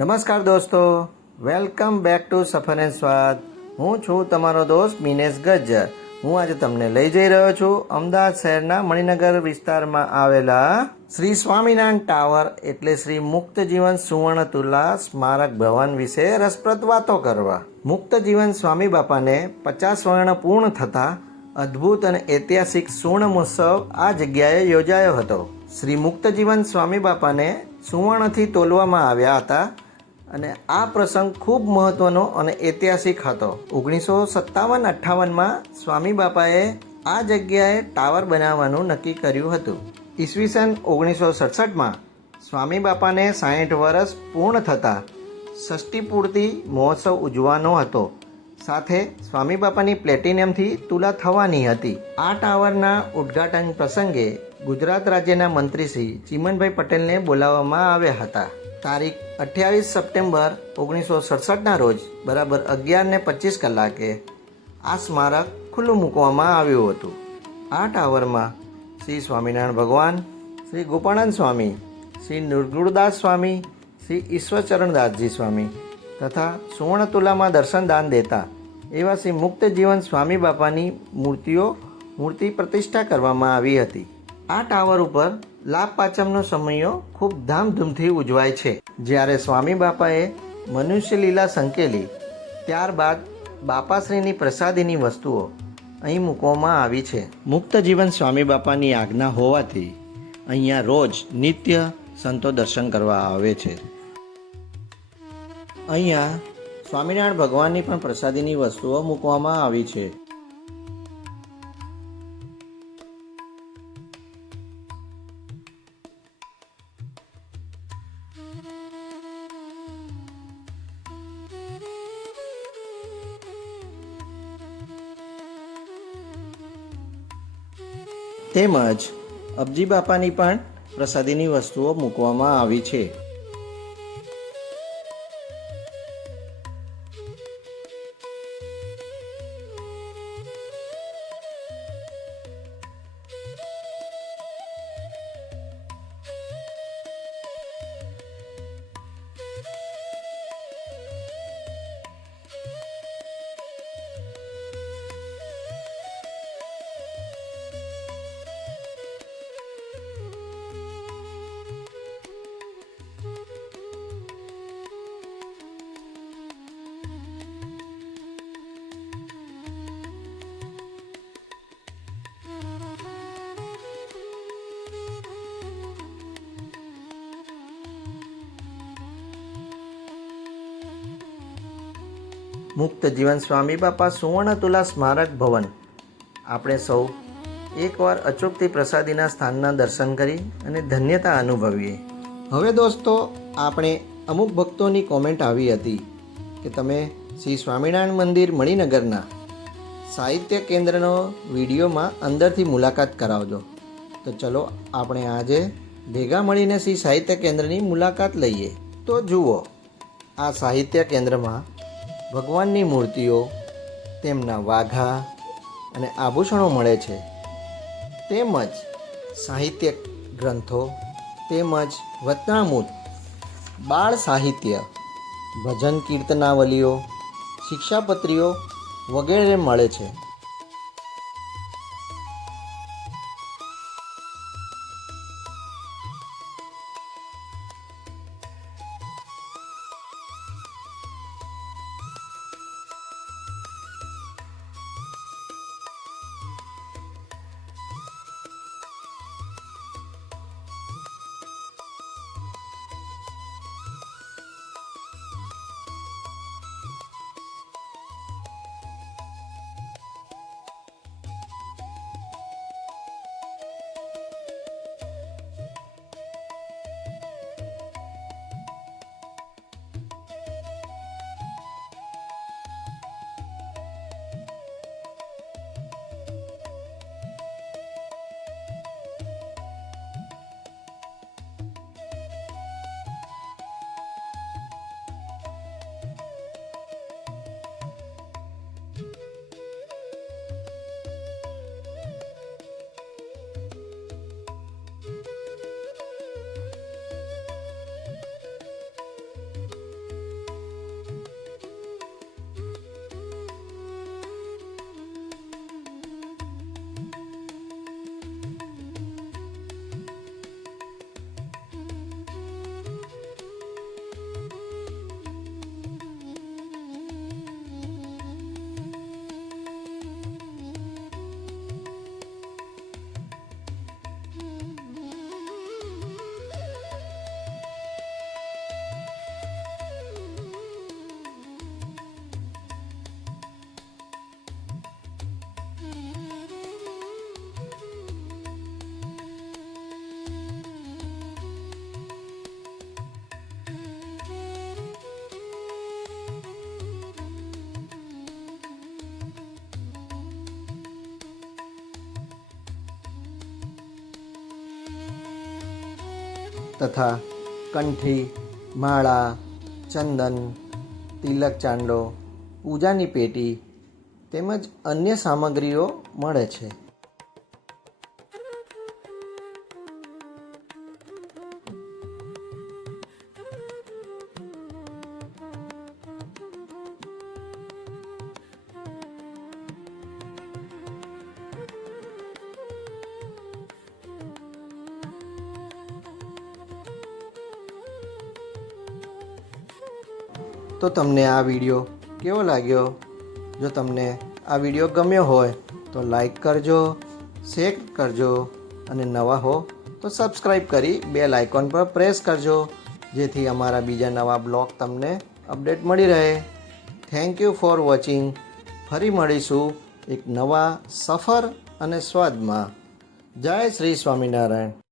નમસ્કાર દોસ્તો, welcome back to સફર એન્ડ સ્વાદ. હું છું તમારો દોસ્ત મિનેશ ગજ્જર. હું આજે તમને લઈ જઈ રહ્યો છું અમદાવાદ શહેરના મણિનગર વિસ્તારમાં આવેલા શ્રી સ્વામિનારાયણ ટાવર એટલે શ્રી મુક્તજીવન સુવર્ણતુલા સ્મારક ભવન વિશે રસપ્રદ વાતો કરવા. મુક્તજીવન સ્વામી બાપાને 50 વર્ણ પૂર્ણ થતા અદ્ભુત અને ઐતિહાસિક સુવર્ણ મહોત્સવ આ જગ્યાએ યોજાયો હતો. શ્રી મુક્તજીવન સ્વામી બાપાને સુવર્ણથી તોલવામાં આવ્યા હતા અને આ પ્રસંગ ખૂબ મહત્વનો અને ઐતિહાસિક હતો. 1957-58માં સ્વામી બાપાએ આ જગ્યાએ ટાવર બનાવવાનું નક્કી કર્યું હતું. ઈસવીસન 1967માં સ્વામી બાપાને 60 વર્ષ પૂર્ણ થતાં ષષ્ઠી પૂર્તિ મહોત્સવ ઉજવવાનો હતો. સાથે સ્વામી બાપાની પ્લેટિનિયમથી તુલા થવાની હતી. આ ટાવરના ઉદ્ઘાટન પ્રસંગે ગુજરાત રાજ્યના મંત્રી શ્રી ચીમનભાઈ પટેલને બોલાવવામાં આવ્યા હતા. તારીખ 28 સપ્ટેમ્બર 1967ના રોજ બરાબર 11:25 કલાકે આ સ્મારક ખુલ્લું મૂકવામાં આવ્યું હતું. આ ટાવરમાં શ્રી સ્વામિનારાયણ ભગવાન, શ્રી ગોપાળાનંદ સ્વામી, શ્રી નિર્ગુણદાસ સ્વામી, શ્રી ઈશ્વરચરણદાસજી સ્વામી તથા સુવર્ણતુલામાં દર્શન દાન દેતા એવા શ્રી મુક્તજીવન સ્વામી બાપાની મૂર્તિ પ્રતિષ્ઠા કરવામાં આવી હતી. આ ટાવર ઉપર લાભ પાંચમનો સમયો ખૂબ ધામધૂમથી ઉજવાય છે. જ્યારે સ્વામી બાપાએ મનુષ્ય લીલા સંકેલી ત્યારબાદ બાપાશ્રીની પ્રસાદીની વસ્તુઓ અહીં મૂકવામાં આવી છે. મુક્તજીવન સ્વામી બાપાની આજ્ઞા હોવાથી અહીંયા રોજ નિત્ય સંતો દર્શન કરવા આવે છે. અહીંયા સ્વામિનારાયણ ભગવાનની પણ પ્રસાદીની વસ્તુઓ મૂકવામાં આવી છે. તેમજ અબજી બાપાની પણ પ્રસાદીની વસ્તુઓ મૂકવામાં આવી છે. મુક્તજીવન સ્વામી બાપા સુવર્ણતુલા સ્મારક ભવન આપણે સૌ એકવાર અચૂકથી પ્રસાદીના સ્થાનના દર્શન કરી અને ધન્યતા અનુભવીએ. હવે દોસ્તો, આપણે અમુક ભક્તોની કોમેન્ટ આવી હતી કે તમે શ્રી સ્વામિનારાયણ મંદિર મણિનગરના સાહિત્ય કેન્દ્રનો વિડીયોમાં અંદરથી મુલાકાત કરાવજો. તો ચલો આપણે આજે ભેગા મળીને શ્રી સાહિત્ય કેન્દ્રની મુલાકાત લઈએ. તો જુઓ, આ સાહિત્ય કેન્દ્રમાં ભગવાનની મૂર્તિઓ, તેમના વાઘા અને આભૂષણો મળે છે. તેમજ સાહિત્ય ગ્રંથો તેમજ વચનામૃત, બાળ સાહિત્ય, ભજન કીર્તનાવલીઓ, શિક્ષાપત્રીઓ વગેરે મળે છે. તથા કંઠી, માળા, ચંદન, તિલક ચાંદો, પૂજાની પેટી તેમજ અન્ય સામગ્રીઓ મળે છે. તો તમને આ વિડીયો કેવો લાગ્યો? જો તમને આ વિડીયો ગમ્યો હોય તો લાઈક કરજો, શેર કરજો અને નવા હો તો સબસ્ક્રાઈબ કરી બેલ આઇકોન પર પ્રેસ કરજો, જેથી અમારા બીજા નવા બ્લોગ તમને અપડેટ મળી રહે. Thank you for watching. ફરી મળીશું એક નવા સફર અને સ્વાદમાં. જય શ્રી સ્વામિનારાયણ.